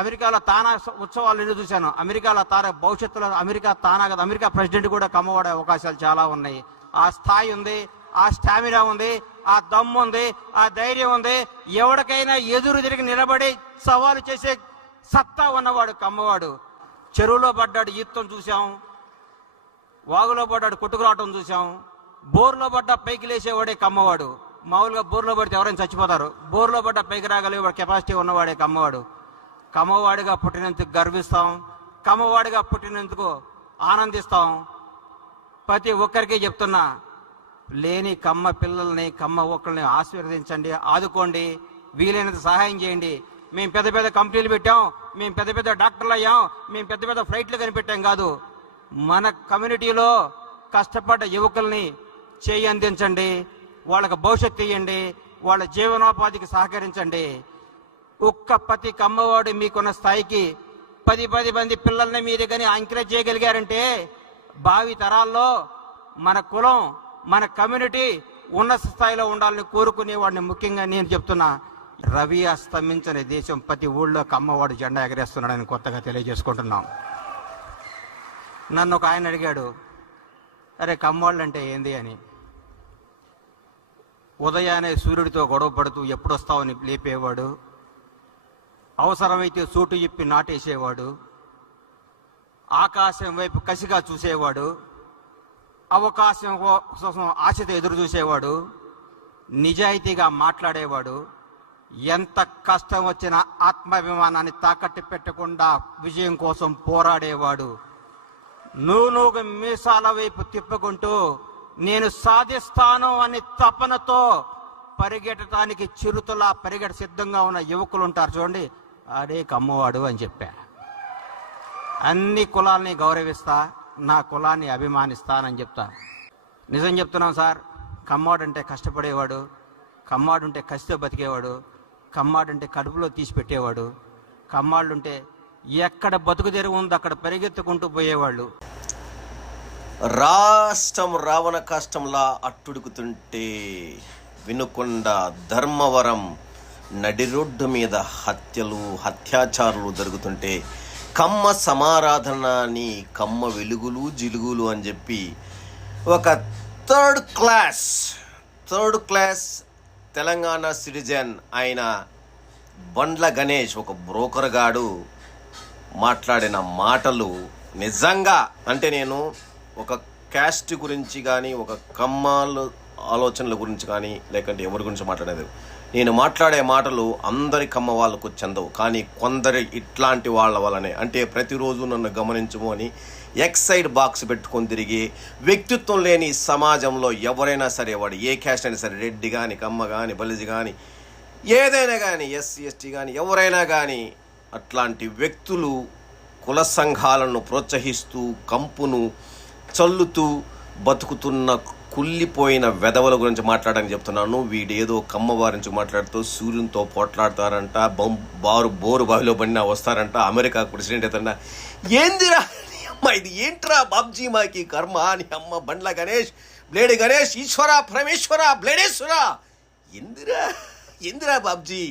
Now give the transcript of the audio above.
అమెరికాలో తానా ఉత్సవాలు నేను చూశాను. అమెరికాలో భవిష్యత్తులో అమెరికా తానా కదా, అమెరికా ప్రెసిడెంట్ కూడా కమ్మవాడే అవకాశాలు చాలా ఉన్నాయి. ఆ స్థాయి ఉంది, ఆ స్టామినా ఉంది, ఆ దమ్ము ఉంది, ఆ ధైర్యం ఉంది. ఎవరికైనా ఎదురు తిరిగి నిలబడి సవాలు చేసే సత్తా ఉన్నవాడు కమ్మవాడు. చెరువులో పడ్డాడు ఈత్తం చూసాం, వాగులో పడ్డాడు కొట్టుకురావటం చూసాం, బోర్లో పడ్డ పైకి లేచేవాడే కమ్మవాడు. మామూలుగా బోర్లో పడితే ఎవరైనా చచ్చిపోతారు, బోర్లో పడ్డ పైకి రాగలిగే కెపాసిటీ ఉన్నవాడే కమ్మవాడు. కమ్మవాడిగా పుట్టినందుకు గర్విస్తాం, కమ్మవాడిగా పుట్టినందుకు ఆనందిస్తాం. ప్రతి ఒక్కరికి చెప్తున్నా, లేని కమ్మ పిల్లల్ని కమ్మ ఒక్కరిని ఆశీర్వదించండి, ఆదుకోండి, వీలైనంత సహాయం చేయండి. మేము పెద్ద పెద్ద కంపెనీలు పెట్టాం, మేము పెద్ద పెద్ద డాక్టర్లు అయ్యాం, మేము పెద్ద పెద్ద ఫ్లైట్లు కనిపెట్టాం కాదు. మన కమ్యూనిటీలో కష్టపడ్డ యువకుల్ని చేయి అందించండి, వాళ్ళకి భవిష్యత్తు ఇవ్వండి, వాళ్ళ జీవనోపాధికి సహకరించండి. ఒక్క ప్రతి కమ్మవాడు మీకున్న స్థాయికి 10 మంది పిల్లల్ని మీరు కానీ ఎంకరేజ్ చేయగలిగారంటే భావి తరాల్లో మన కులం, మన కమ్యూనిటీ ఉన్నత స్థాయిలో ఉండాలని కోరుకునేవాడిని. ముఖ్యంగా నేను చెప్తున్నా, రవి అస్తమించని దేశం ప్రతి ఊళ్ళో కమ్మవాడు జెండా ఎగరేస్తున్నాడని కొత్తగా తెలియజేసుకుంటున్నాం. నన్ను ఒక ఆయన అడిగాడు, అరే కమ్మవాళ్ళు అంటే ఏంది అని. ఉదయాన్నే సూర్యుడితో గొడవ పడుతూ ఎప్పుడొస్తావని లేపేవాడు, అవసరమైతే సూటు ఇప్పి నాటేసేవాడు, ఆకాశం వైపు కసిగా చూసేవాడు, అవకాశం కోసం ఆశతో ఎదురు చూసేవాడు, నిజాయితీగా మాట్లాడేవాడు, ఎంత కష్టం వచ్చినా ఆత్మాభిమానాన్ని తాకట్టు పెట్టకుండా విజయం కోసం పోరాడేవాడు. నువ్వు మీసాల వైపు తిప్పుకుంటూ నేను సాధిస్తాను అని తపనతో పరిగెట్టడానికి చిరుతలా పరిగెట సిద్ధంగా ఉన్న యువకులు ఉంటారు చూడండి, అదే కమ్మవాడు అని చెప్పా. అన్ని కులాల్ని గౌరవిస్తా, నా కులాన్ని అభిమానిస్తానని చెప్తా. నిజం చెప్తున్నాం సార్, కమ్మవాడు అంటే కష్టపడేవాడు, కమ్మాడు ఉంటే కసితో బతికేవాడు, కమ్మాడు అంటే కడుపులో తీసి పెట్టేవాడు, కమ్మాళ్ళు ఉంటే ఎక్కడ బతుకు తెరువు ఉందో అక్కడ పరిగెత్తుకుంటూ పోయేవాళ్ళు. రాష్ట్రం రావణ కష్టంలా అట్టుడుకుతుంటే వినుకొండ, ధర్మవరం నడి రోడ్డు మీద హత్యలు, అత్యాచారాలు జరుగుతుంటే కమ్మ సమారాధన అని, కమ్మ వెలుగులు జిలుగులు అని చెప్పి ఒక థర్డ్ క్లాస్ తెలంగాణ సిటిజన్ అయిన బండ్ల గణేష్, ఒక బ్రోకర్ గాడు మాట్లాడిన మాటలు నిజంగా, అంటే నేను ఒక క్యాస్ట్ గురించి కానీ, ఒక కమ్మాల ఆలోచనల గురించి కానీ, లేకంటే ఎవరి గురించి మాట్లాడేది, నేను మాట్లాడే మాటలు అందరి కమ్మ వాళ్ళకు చెందవు, కానీ కొందరి ఇట్లాంటి వాళ్ళ వల్లనే. అంటే ప్రతిరోజు నన్ను గమనించము అని ఎక్సైడ్ బాక్స్ పెట్టుకొని తిరిగి వ్యక్తిత్వం లేని సమాజంలో ఎవరైనా సరే, వాడు ఏ క్యాస్ట్ అయినా సరే, రెడ్డి కానీ, కమ్మ కానీ, బలిజి కానీ, ఏదైనా కానీ, ఎస్సీ ఎస్టీ కానీ, ఎవరైనా కానీ, అట్లాంటి వ్యక్తులు కుల సంఘాలను ప్రోత్సహిస్తూ కంపును చల్లుతూ బతుకుతున్న కుళ్ళిపోయిన వెధవల గురించి మాట్లాడడానికి చెప్తున్నాను. వీడేదో కమ్మవారి నుంచి మాట్లాడుతూ సూర్యునితో పోట్లాడతారంట, బోరు బావిలో పడినా వస్తారంట, అమెరికా ప్రెసిడెంట్ అవుతారంట. ఏందిరా అమ్మ ఇది, ఏంట్రా బాబ్జీ మాకి కర్మ అని అమ్మ బండ్ల గణేష్, బ్లేడి గణేష్, ఈశ్వర పరమేశ్వర బ్లేడేశ్వర, ఎందిరా బాబ్జీ.